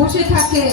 বসে থাকে।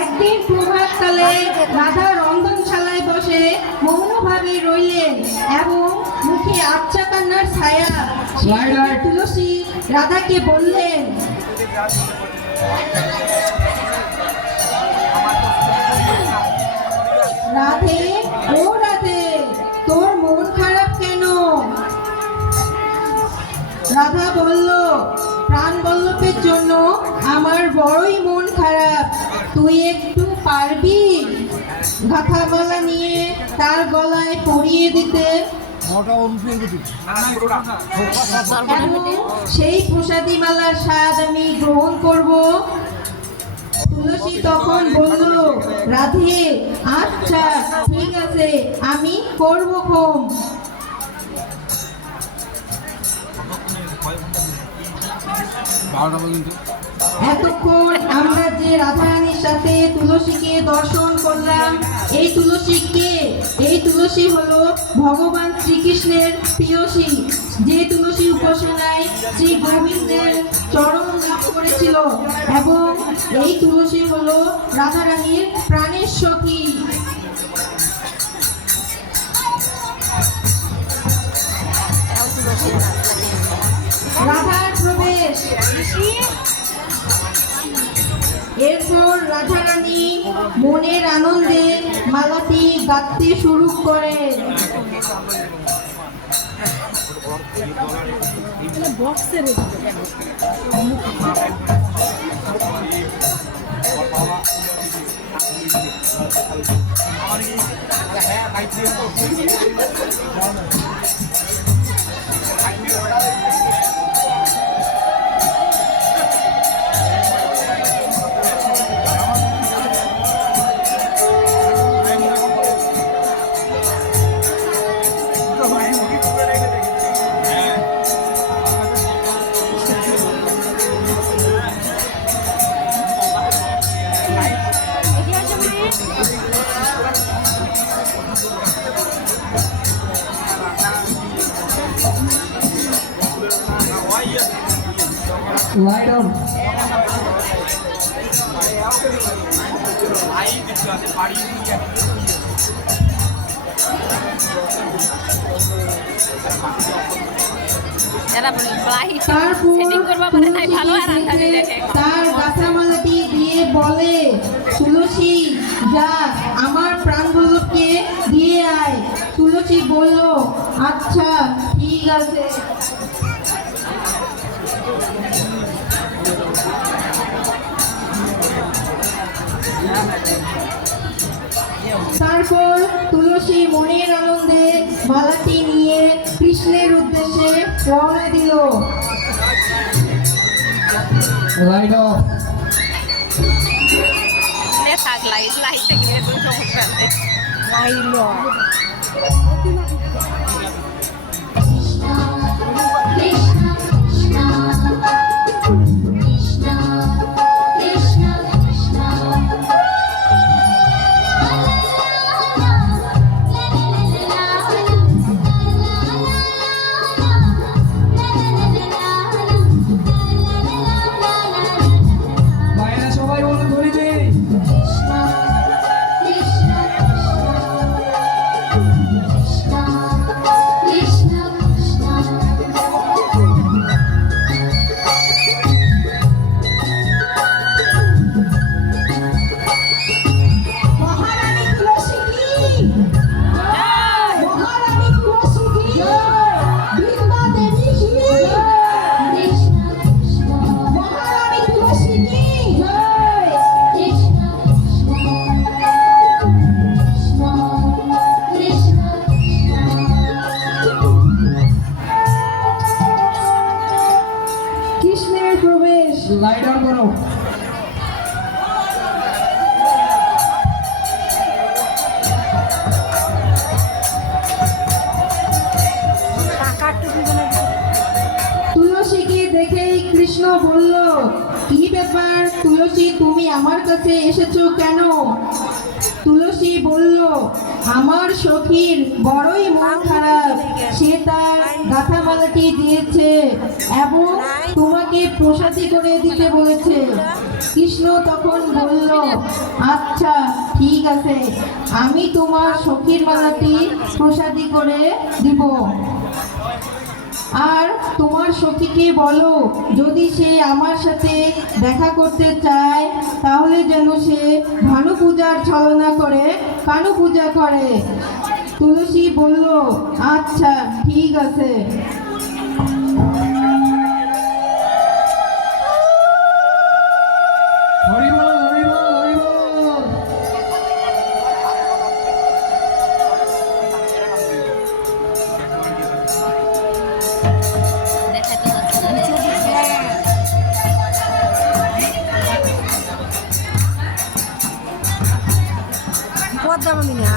একদিন প্রভাতকালে রাধা রন্ধনশালায় বসে মৌনভাবে রইলেন এবং মুখে আবছা কান্নার ছায়া। তুলসী রাধাকে বললেন, রাধে, ও রাধে, তোর মন খারাপ কেন? রাধা বলল, প্রাণবল্লভের জন্য আমার বড়ই মন খারাপ। তুই একটু পারবি গাঁথামালা নিয়ে তার গলায় পরিয়ে দিতে? সেই প্রসাদী মালার স্বাদ আমি গ্রহণ করব। তুলসী তখন বলল, রাধে, আচ্ছা ঠিক আছে, আমি করব ক্ষম। এতক্ষণ আমরা যে রাধারানীর সাথে তুলসীকে দর্শন করলাম, এই তুলসী কে? এই তুলসী হলো ভগবান শ্রীকৃষ্ণের প্রিয়সী, যে তুলসী উপাসনায় শ্রী গোবিন্দের চরণ লাভ করেছিল, এবং এই তুলসী হলো রাধারানীর প্রাণের সখী। রাধার প্রবেশ। এরপর রাধারানী মনের আনন্দে মালাটি গাঁথতে শুরু করেন। Lie down. তার গাছামালাটি দিয়ে বলে, তুলসী যা আমার প্রাণবল্লভকে দিয়ে আয়। তুলসী বলল, আচ্ছা ঠিক আছে। তারপর তুলসী মনের আনন্দে মালাটি নিয়ে কৃষ্ণের উদ্দেশ্যে রওনা দিল। Light off. থাক লাইট লাইট থেকে সমস্যা নেই লাইট মায়েরা সবাই বলুন ধরে দেই। মহারানী তুলসী কি মহারানী তুলসী কি বিদ্যা দেবী কি মহারানী তুলসী কি কৃষ্ণের প্রবেশ। লাইট অন করো। তুলসীকে দেখেই কৃষ্ণ বলল, কি ব্যাপার তুলসী, তুমি আমার কাছে এসেছো কেন? তুলসী বলল, আমার সখীর বড়ই মন খারাপ, সে তার গাঁথামালাটি দিয়েছে এবং তোমাকে প্রসাদী করে দিতে বলেছে। কৃষ্ণ তখন বলল, আচ্ছা ঠিক আছে, আমি তোমার সখীর মালাটি প্রসাদী করে দিব। আর তোমার সখীকে বলো, যদি সে আমার সাথে দেখা করতে চায় তাহলে যেন সে ভানু পূজার ছলনা করে কানু পূজা করে। তুলসী বলল, আচ্ছা ঠিক আছে। হরি বল, হরি বল, হরি বল। দেখাতে পারছি না পদ্মাবনী না